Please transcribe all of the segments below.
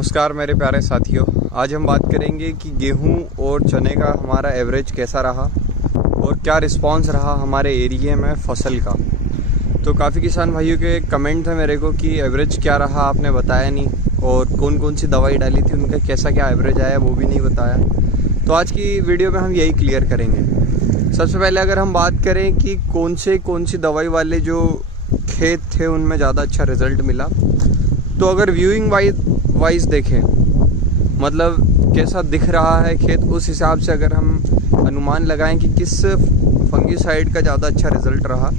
नमस्कार मेरे प्यारे साथियों, आज हम बात करेंगे कि गेहूं और चने का हमारा एवरेज कैसा रहा और क्या रिस्पांस रहा हमारे एरिया में फसल का। तो काफ़ी किसान भाइयों के कमेंट थे मेरे को कि एवरेज क्या रहा आपने बताया नहीं, और कौन कौन सी दवाई डाली थी उनका कैसा क्या एवरेज आया वो भी नहीं बताया। तो आज की वीडियो में हम यही क्लियर करेंगे। सबसे पहले अगर हम बात करें कि कौन सी दवाई वाले जो खेत थे उनमें ज़्यादा अच्छा रिज़ल्ट मिला, तो अगर व्यूइंग वाइज देखें मतलब कैसा दिख रहा है खेत, उस हिसाब से अगर हम अनुमान लगाएं कि किस फंगीसाइड का ज़्यादा अच्छा रिज़ल्ट रहा,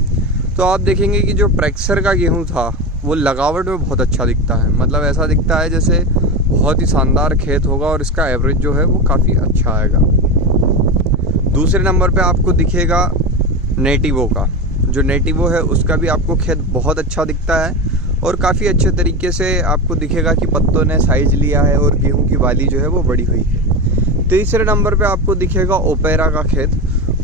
तो आप देखेंगे कि जो प्रेक्सर का गेहूं था वो लगावट में बहुत अच्छा दिखता है। मतलब ऐसा दिखता है जैसे बहुत ही शानदार खेत होगा और इसका एवरेज जो है वो काफ़ी अच्छा आएगा। दूसरे नंबर पे आपको दिखेगा नेटिवो का। जो नेटिवो है उसका भी आपको खेत बहुत अच्छा दिखता है और काफ़ी अच्छे तरीके से आपको दिखेगा कि पत्तों ने साइज लिया है और गेहूं की बाली जो है वो बड़ी हुई है। तीसरे नंबर पे आपको दिखेगा ओपेरा का खेत,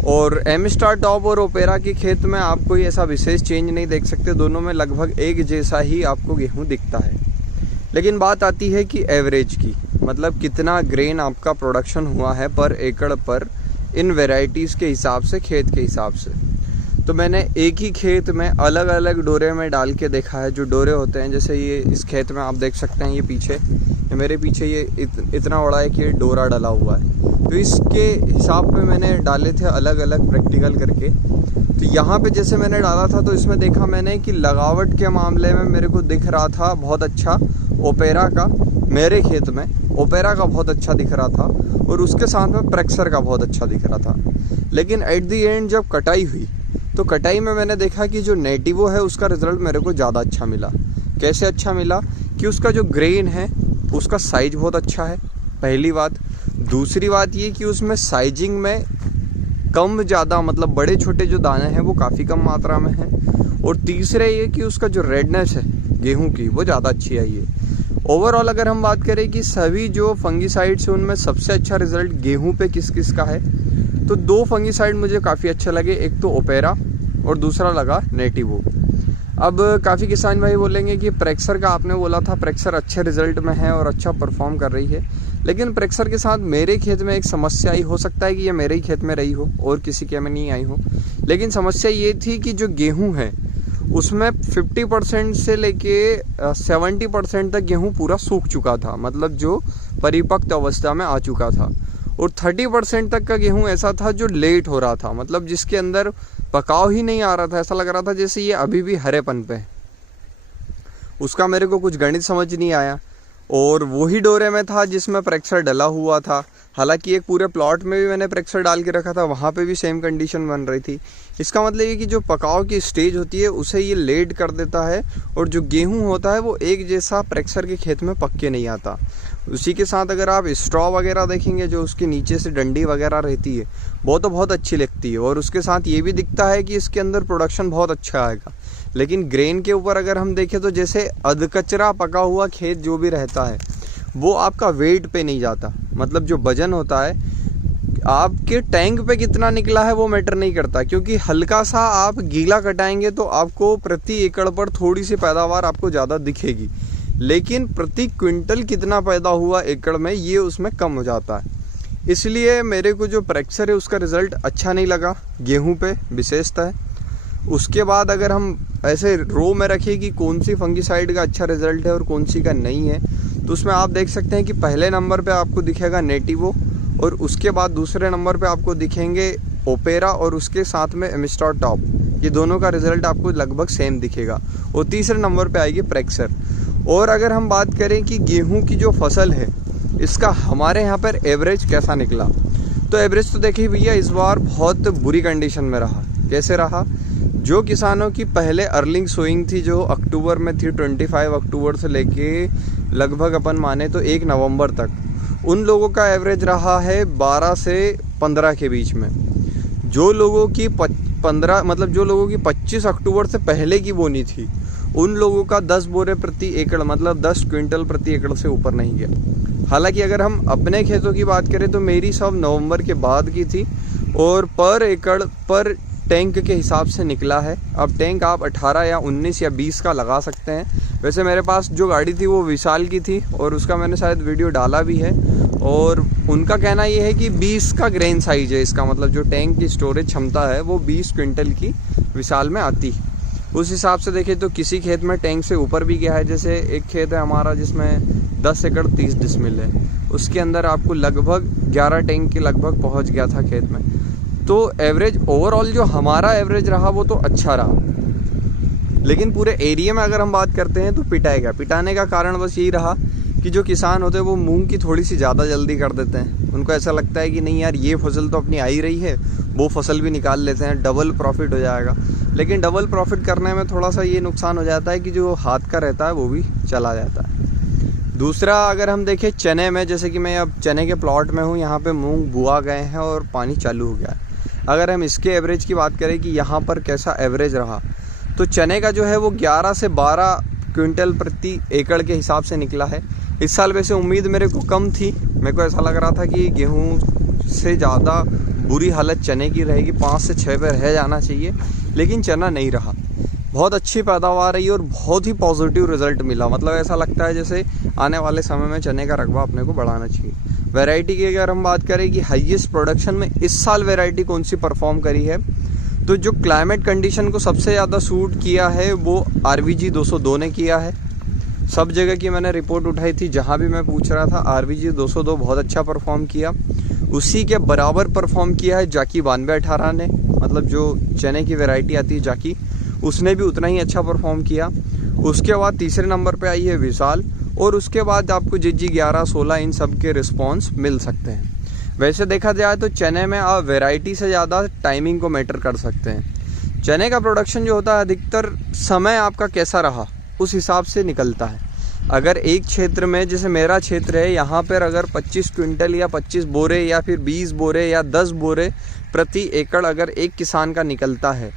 और एम स्टार टॉप और ओपेरा के खेत में आप कोई ऐसा विशेष चेंज नहीं देख सकते, दोनों में लगभग एक जैसा ही आपको गेहूं दिखता है। लेकिन बात आती है कि एवरेज की, मतलब कितना ग्रेन आपका प्रोडक्शन हुआ है पर एकड़ पर इन वेराइटीज़ के हिसाब से, खेत के हिसाब से। तो मैंने एक ही खेत में अलग अलग डोरे में डाल के देखा है। जो डोरे होते हैं, जैसे ये इस खेत में आप देख सकते हैं, ये पीछे मेरे पीछे ये इतना बड़ा है कि ये डोरा डला हुआ है। तो इसके हिसाब पे मैंने डाले थे अलग अलग प्रैक्टिकल करके। तो यहाँ पे जैसे मैंने डाला था तो इसमें देखा मैंने कि लगावट के मामले में मेरे को दिख रहा था बहुत अच्छा ओपेरा का, मेरे खेत में ओपेरा का बहुत अच्छा दिख रहा था और उसके साथ में प्रेक्सर का बहुत अच्छा दिख रहा था। लेकिन एट दी एंड जब कटाई हुई तो कटाई में मैंने देखा कि जो नेटिवो है उसका रिज़ल्ट मेरे को ज़्यादा अच्छा मिला। कैसे अच्छा मिला कि उसका जो ग्रेन है उसका साइज बहुत अच्छा है, पहली बात। दूसरी बात ये कि उसमें साइजिंग में कम ज़्यादा, मतलब बड़े छोटे जो दाने हैं वो काफ़ी कम मात्रा में हैं। और तीसरे ये कि उसका जो रेडनेस है गेहूं की वो ज़्यादा अच्छी आई है। ओवरऑल अगर हम बात करें कि सभी जो फंगीसाइड्स हैं उनमें सबसे अच्छा रिज़ल्ट गेहूं पे किस किस का है, तो दो फंगीसाइड मुझे काफ़ी अच्छा लगे, एक तो ओपेरा और दूसरा लगा नेटिवो। अब काफ़ी किसान भाई बोलेंगे कि प्रेक्सर का आपने बोला था, प्रेक्सर अच्छे रिजल्ट में है और अच्छा परफॉर्म कर रही है। लेकिन प्रेक्सर के साथ मेरे खेत में एक समस्या आई, हो सकता है कि ये मेरे ही खेत में रही हो और किसी के में नहीं आई हो। लेकिन समस्या ये थी कि जो गेहूँ है उसमें 50% से लेके 70% तक गेहूँ पूरा सूख चुका था, मतलब जो परिपक्व अवस्था में आ चुका था। और 30% तक का गेहूं ऐसा था जो लेट हो रहा था, मतलब जिसके अंदर पकाव ही नहीं आ रहा था। ऐसा लग रहा था जैसे ये अभी भी हरेपन पे है। उसका मेरे को कुछ गणित समझ नहीं आया। और वही डोरे में था जिसमें प्रेक्सर डला हुआ था। हालांकि एक पूरे प्लॉट में भी मैंने प्रेक्सर डाल के रखा था, वहाँ पे भी सेम कंडीशन बन रही थी। इसका मतलब ये कि जो पकाव की स्टेज होती है उसे ये लेट कर देता है, और जो गेहूं होता है वो एक जैसा प्रेक्सर के खेत में पक के नहीं आता। उसी के साथ अगर आप स्ट्रॉ वगैरह देखेंगे, जो उसके नीचे से डंडी वगैरह रहती है वो तो बहुत अच्छी लगती है, और उसके साथ ये भी दिखता है कि इसके अंदर प्रोडक्शन बहुत अच्छा आएगा। लेकिन ग्रेन के ऊपर अगर हम देखें तो जैसे अधकचरा पका हुआ खेत जो भी रहता है वो आपका वेट पे नहीं जाता, मतलब जो वजन होता है आपके टैंक पे कितना निकला है वो मैटर नहीं करता, क्योंकि हल्का सा आप गीला कटाएंगे तो आपको प्रति एकड़ पर थोड़ी सी पैदावार आपको ज़्यादा दिखेगी, लेकिन प्रति क्विंटल कितना पैदा हुआ एकड़ में ये उसमें कम हो जाता है। इसलिए मेरे को जो प्रेक्सर है उसका रिज़ल्ट अच्छा नहीं लगा गेहूं पे विशेषतः। उसके बाद अगर हम ऐसे रो में रखें कि कौन सी फंगीसाइड का अच्छा रिज़ल्ट है और कौन सी का नहीं है, तो उसमें आप देख सकते हैं कि पहले नंबर पे आपको दिखेगा नेटिवो, और उसके बाद दूसरे नंबर पे आपको दिखेंगे ओपेरा, और उसके साथ में एम स्टार टॉप। ये दोनों का रिज़ल्ट आपको लगभग सेम दिखेगा। और तीसरे नंबर पे आएगी प्रेक्सर। और अगर हम बात करें कि गेहूं की जो फसल है इसका हमारे यहाँ पर एवरेज कैसा निकला, तो एवरेज तो देखिए भैया इस बार बहुत बुरी कंडीशन में रहा। कैसे रहा? जो किसानों की पहले अर्लिंग सोइंग थी जो अक्टूबर में थी, 25 अक्टूबर से लेके लगभग अपन माने तो 1 नवंबर तक, उन लोगों का एवरेज रहा है 12 से 15 के बीच में। जो लोगों की 25 अक्टूबर से पहले की बोनी थी उन लोगों का 10 बोरे प्रति एकड़, मतलब 10 क्विंटल प्रति एकड़ से ऊपर नहीं गया। हालांकि अगर हम अपने खेतों की बात करें तो मेरी सब नवंबर के बाद की थी, और पर एकड़ पर टैंक के हिसाब से निकला है। अब टैंक आप 18 या 19 या 20 का लगा सकते हैं, वैसे मेरे पास जो गाड़ी थी वो विशाल की थी और उसका मैंने शायद वीडियो डाला भी है, और उनका कहना ये है कि 20 का ग्रेन साइज है इसका, मतलब जो टैंक की स्टोरेज क्षमता है वो 20 क्विंटल की विशाल में आती है। उस हिसाब से देखें तो किसी खेत में टैंक से ऊपर भी गया है। जैसे एक खेत है हमारा जिसमें 10 एकड़ 30 डिसमिल है, उसके अंदर आपको लगभग 11 टैंक के लगभग पहुंच गया था खेत में। तो एवरेज ओवरऑल जो हमारा एवरेज रहा वो तो अच्छा रहा, लेकिन पूरे एरिया में अगर हम बात करते हैं तो पिटाएगा। पिटाने का कारण बस यही रहा कि जो किसान होते हैं वो मूंग की थोड़ी सी ज़्यादा जल्दी कर देते हैं। उनको ऐसा लगता है कि नहीं यार ये फसल तो अपनी आ ही रही है, वो फसल भी निकाल लेते हैं, डबल प्रॉफिट हो जाएगा। लेकिन डबल प्रॉफिट करने में थोड़ा सा ये नुकसान हो जाता है कि जो हाथ का रहता है वो भी चला जाता है। दूसरा अगर हम देखें चने में, जैसे कि मैं अब चने के प्लॉट में हूँ, यहाँ पे मूंग बुआ गए हैं और पानी चालू हो गया है। अगर हम इसके एवरेज की बात करें कि यहाँ पर कैसा एवरेज रहा, तो चने का जो है वो 11 से 12 क्विंटल प्रति एकड़ के हिसाब से निकला है। इस साल वैसे उम्मीद मेरे को कम थी, मेरे को ऐसा लग रहा था कि गेहूं से ज़्यादा बुरी हालत चने की रहेगी, 5 से 6 पे रह जाना चाहिए, लेकिन चना नहीं रहा। बहुत अच्छी पैदावार रही और बहुत ही पॉजिटिव रिजल्ट मिला। मतलब ऐसा लगता है जैसे आने वाले समय में चने का रकबा अपने को बढ़ाना चाहिए। वैरायटी की अगर हम बात करें कि हाईएस्ट प्रोडक्शन में इस साल वैरायटी कौन सी परफॉर्म करी है, तो जो क्लाइमेट कंडीशन को सबसे ज़्यादा सूट किया है वो RVG 202 ने किया है। सब जगह की मैंने रिपोर्ट उठाई थी, जहाँ भी मैं पूछ रहा था RVG 202 बहुत अच्छा परफॉर्म किया। उसी के बराबर परफॉर्म किया है जाकी 9218 ने, मतलब जो चने की वैरायटी आती है जाकी, उसने भी उतना ही अच्छा परफॉर्म किया। उसके बाद तीसरे नंबर पे आई है विशाल, और उसके बाद आपको GG 11-16 इन सब के रिस्पॉन्स मिल सकते हैं। वैसे देखा जाए तो चने में आप वैरायटी से ज़्यादा टाइमिंग को मैटर कर सकते हैं। चने का प्रोडक्शन जो होता है अधिकतर समय आपका कैसा रहा उस हिसाब से निकलता है। अगर एक क्षेत्र में, जैसे मेरा क्षेत्र है, यहाँ पर अगर 25 क्विंटल या 25 बोरे या फिर 20 बोरे या 10 बोरे प्रति एकड़ अगर एक किसान का निकलता है,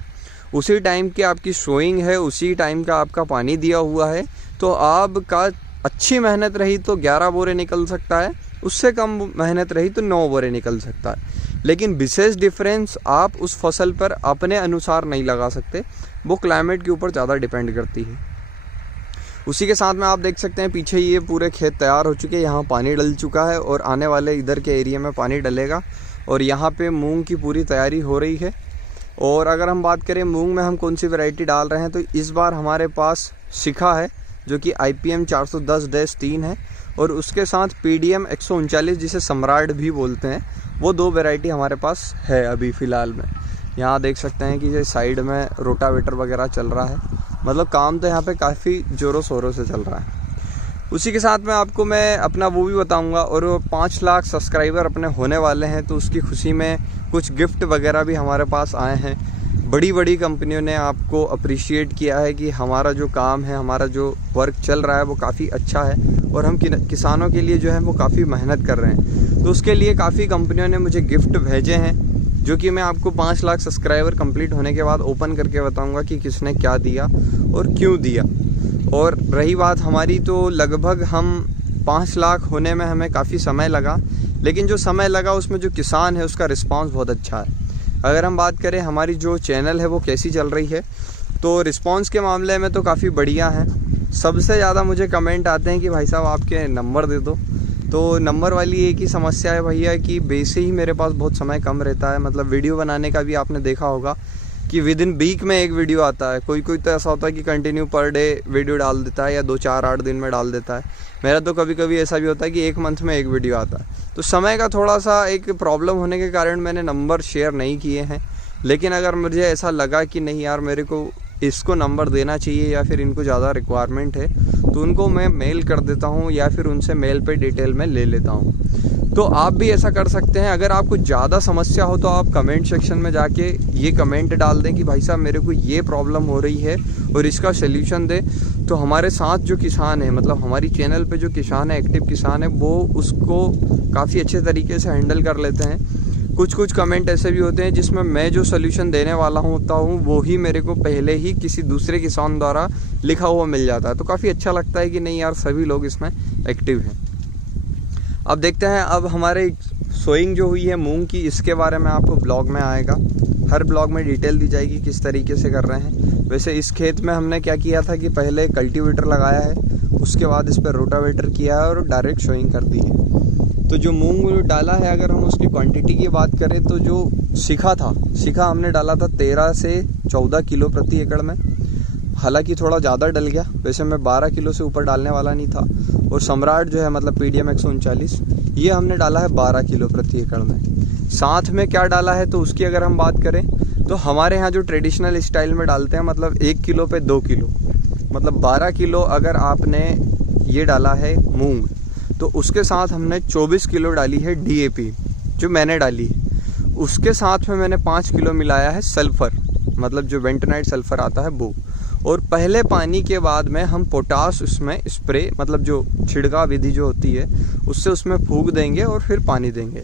उसी टाइम की आपकी सोइंग है, उसी टाइम का आपका पानी दिया हुआ है, तो आपका अच्छी मेहनत रही तो 11 बोरे निकल सकता है, उससे कम मेहनत रही तो 9 बोरे निकल सकता है। लेकिन विशेष डिफरेंस आप उस फसल पर अपने अनुसार नहीं लगा सकते, वो क्लाइमेट के ऊपर ज़्यादा डिपेंड करती है। उसी के साथ में आप देख सकते हैं पीछे ये पूरे खेत तैयार हो चुके हैं, यहाँ पानी डल चुका है और आने वाले इधर के एरिया में पानी डलेगा, और यहाँ पे मूंग की पूरी तैयारी हो रही है। और अगर हम बात करें मूंग में हम कौन सी वैरायटी डाल रहे हैं, तो इस बार हमारे पास शिखा है जो कि IPM 410-3 है, और उसके साथ PDM 139 जिसे सम्राट भी बोलते हैं, वो 2 वैरायटी हमारे पास है अभी फ़िलहाल में। यहाँ देख सकते हैं कि ये साइड में रोटावेटर वगैरह चल रहा है, मतलब काम तो यहाँ पे काफ़ी ज़ोरों शोरों से चल रहा है। उसी के साथ में आपको मैं अपना वो भी बताऊंगा, और 5 लाख सब्सक्राइबर अपने होने वाले हैं, तो उसकी खुशी में कुछ गिफ्ट वगैरह भी हमारे पास आए हैं। बड़ी बड़ी कंपनियों ने आपको अप्रिशिएट किया है कि हमारा जो काम है, हमारा जो वर्क चल रहा है वो काफ़ी अच्छा है, और हम किसानों के लिए जो है वो काफ़ी मेहनत कर रहे हैं। तो उसके लिए काफ़ी कंपनियों ने मुझे गिफ्ट भेजे हैं, जो कि मैं आपको 5 लाख सब्सक्राइबर कंप्लीट होने के बाद ओपन करके बताऊंगा कि किसने क्या दिया और क्यों दिया। और रही बात हमारी, तो लगभग हम 5 लाख होने में हमें काफ़ी समय लगा, लेकिन जो समय लगा उसमें जो किसान है उसका रिस्पांस बहुत अच्छा है। अगर हम बात करें हमारी जो चैनल है वो कैसी चल रही है, तो रिस्पांस के मामले में तो काफ़ी बढ़िया है। सबसे ज़्यादा मुझे कमेंट आते हैं कि भाई साहब आपके नंबर दे दो। तो नंबर वाली एक ही समस्या है भैया कि वैसे ही मेरे पास बहुत समय कम रहता है। मतलब वीडियो बनाने का भी आपने देखा होगा कि विदिन वीक में एक वीडियो आता है, कोई तो ऐसा होता है कि कंटिन्यू पर डे वीडियो डाल देता है, या 2-4-8 दिन में डाल देता है। मेरा तो कभी कभी ऐसा भी होता है कि 1 मंथ में एक वीडियो आता है। तो समय का थोड़ा सा एक प्रॉब्लम होने के कारण मैंने नंबर शेयर नहीं किए हैं, लेकिन अगर मुझे ऐसा लगा कि नहीं यार मेरे को इसको नंबर देना चाहिए या फिर इनको ज़्यादा रिक्वायरमेंट है, तो उनको मैं मेल कर देता हूँ या फिर उनसे मेल पे डिटेल में ले लेता हूँ। तो आप भी ऐसा कर सकते हैं। अगर आपको ज़्यादा समस्या हो तो आप कमेंट सेक्शन में जाके ये कमेंट डाल दें कि भाई साहब मेरे को ये प्रॉब्लम हो रही है और इसका सल्यूशन दे। तो हमारे साथ जो किसान है, मतलब हमारी चैनल पे जो किसान है, एक्टिव किसान है, वो उसको काफ़ी अच्छे तरीके से हैंडल कर लेते हैं। कुछ कमेंट ऐसे भी होते हैं जिसमें मैं जो सल्यूशन देने वाला होता हूँ वो ही मेरे को पहले ही किसी दूसरे किसान द्वारा लिखा हुआ मिल जाता है। तो काफ़ी अच्छा लगता है कि नहीं यार सभी लोग इसमें एक्टिव हैं। अब देखते हैं, अब हमारे सोइंग जो हुई है मूंग की, इसके बारे में आपको ब्लॉग में आएगा। हर ब्लॉग में डिटेल दी जाएगी किस तरीके से कर रहे हैं। वैसे इस खेत में हमने क्या किया था कि पहले कल्टीवेटर लगाया है, उसके बाद इस पर रोटावेटर किया है और डायरेक्ट शोइंग कर दी है। तो जो मूंग डाला है, अगर हम उसकी क्वांटिटी की बात करें तो जो सीखा हमने डाला था 13 से 14 किलो प्रति एकड़ में। हालांकि थोड़ा ज़्यादा डल गया, वैसे मैं 12 किलो से ऊपर डालने वाला नहीं था। और सम्राट जो है मतलब PDM 139, ये हमने डाला है 12 किलो प्रति एकड़ में। साथ में क्या डाला है तो उसकी अगर हम बात करें तो हमारे यहाँ जो ट्रेडिशनल स्टाइल में डालते हैं, मतलब 1 किलो पे 2 किलो, मतलब 12 किलो अगर आपने ये डाला है मूंग, तो उसके साथ हमने 24 किलो डाली है DAP जो मैंने डाली है। उसके साथ में मैंने 5 किलो मिलाया है सल्फ़र, मतलब जो बेंटोनाइट सल्फ़र आता है वो। और पहले पानी के बाद में हम पोटाश उसमें स्प्रे, मतलब जो छिड़काव विधि जो होती है उससे उसमें फूंक देंगे और फिर पानी देंगे।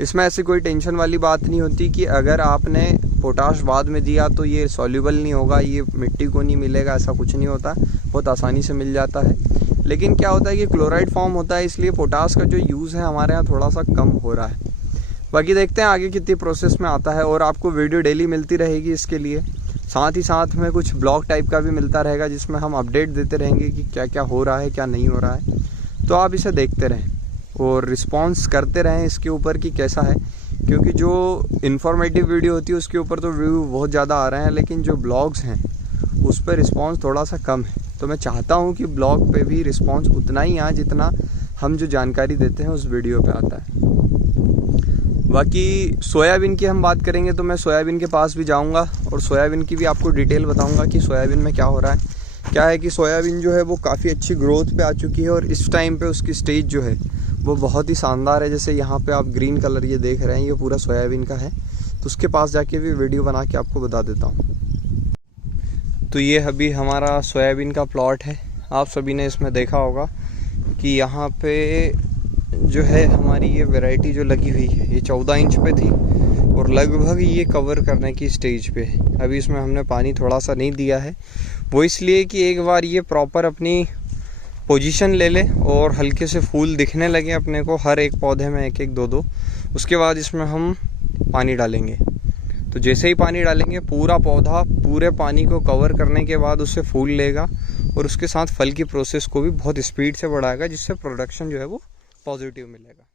इसमें ऐसी कोई टेंशन वाली बात नहीं होती कि अगर आपने पोटाश बाद में दिया तो ये सॉल्युबल नहीं होगा, ये मिट्टी को नहीं मिलेगा, ऐसा कुछ नहीं होता, बहुत आसानी से मिल जाता है। लेकिन क्या होता है कि क्लोराइड फॉर्म होता है, इसलिए पोटाश का जो यूज़ है हमारे यहाँ थोड़ा सा कम हो रहा है। बाकी देखते हैं आगे कितनी प्रोसेस में आता है, और आपको वीडियो डेली मिलती रहेगी इसके लिए। साथ ही साथ में कुछ ब्लॉग टाइप का भी मिलता रहेगा जिसमें हम अपडेट देते रहेंगे कि क्या क्या हो रहा है, क्या नहीं हो रहा है। तो आप इसे देखते रहें और रिस्पॉन्स करते रहें इसके ऊपर कि कैसा है, क्योंकि जो इन्फॉर्मेटिव वीडियो होती है उसके ऊपर तो व्यू बहुत ज़्यादा आ रहे हैं, लेकिन जो ब्लॉग्स हैं उस पर रिस्पॉन्स थोड़ा सा कम है। तो मैं चाहता हूँ कि ब्लॉग पे भी रिस्पॉन्स उतना ही आए जितना हम जो जानकारी देते हैं उस वीडियो पे आता है। बाकी सोयाबीन की हम बात करेंगे तो मैं सोयाबीन के पास भी जाऊंगा और सोयाबीन की भी आपको डिटेल बताऊंगा कि सोयाबीन में क्या हो रहा है। क्या है कि सोयाबीन जो है वो काफ़ी अच्छी ग्रोथ पे आ चुकी है और इस टाइम पे उसकी स्टेज जो है वो बहुत ही शानदार है। जैसे यहाँ पे आप ग्रीन कलर ये देख रहे हैं, ये पूरा सोयाबीन का है। तो उसके पास जाके भी वीडियो बना के आपको बता देता हूँ। तो ये अभी हमारा सोयाबीन का प्लॉट है। आप सभी ने इसमें देखा होगा कि यहाँ पे जो है हमारी ये वैरायटी जो लगी हुई है ये 14 इंच पे थी और लगभग ये कवर करने की स्टेज पे है। अभी इसमें हमने पानी थोड़ा सा नहीं दिया है, वो इसलिए कि एक बार ये प्रॉपर अपनी पोजीशन ले ले और हल्के से फूल दिखने लगे अपने को हर एक पौधे में, एक एक दो दो। उसके बाद इसमें हम पानी डालेंगे। तो जैसे ही पानी डालेंगे पूरा पौधा पूरे पानी को कवर करने के बाद उससे फूल लेगा और उसके साथ फल की प्रोसेस को भी बहुत स्पीड से बढ़ाएगा, जिससे प्रोडक्शन जो है वो पॉजिटिव मिलेगा।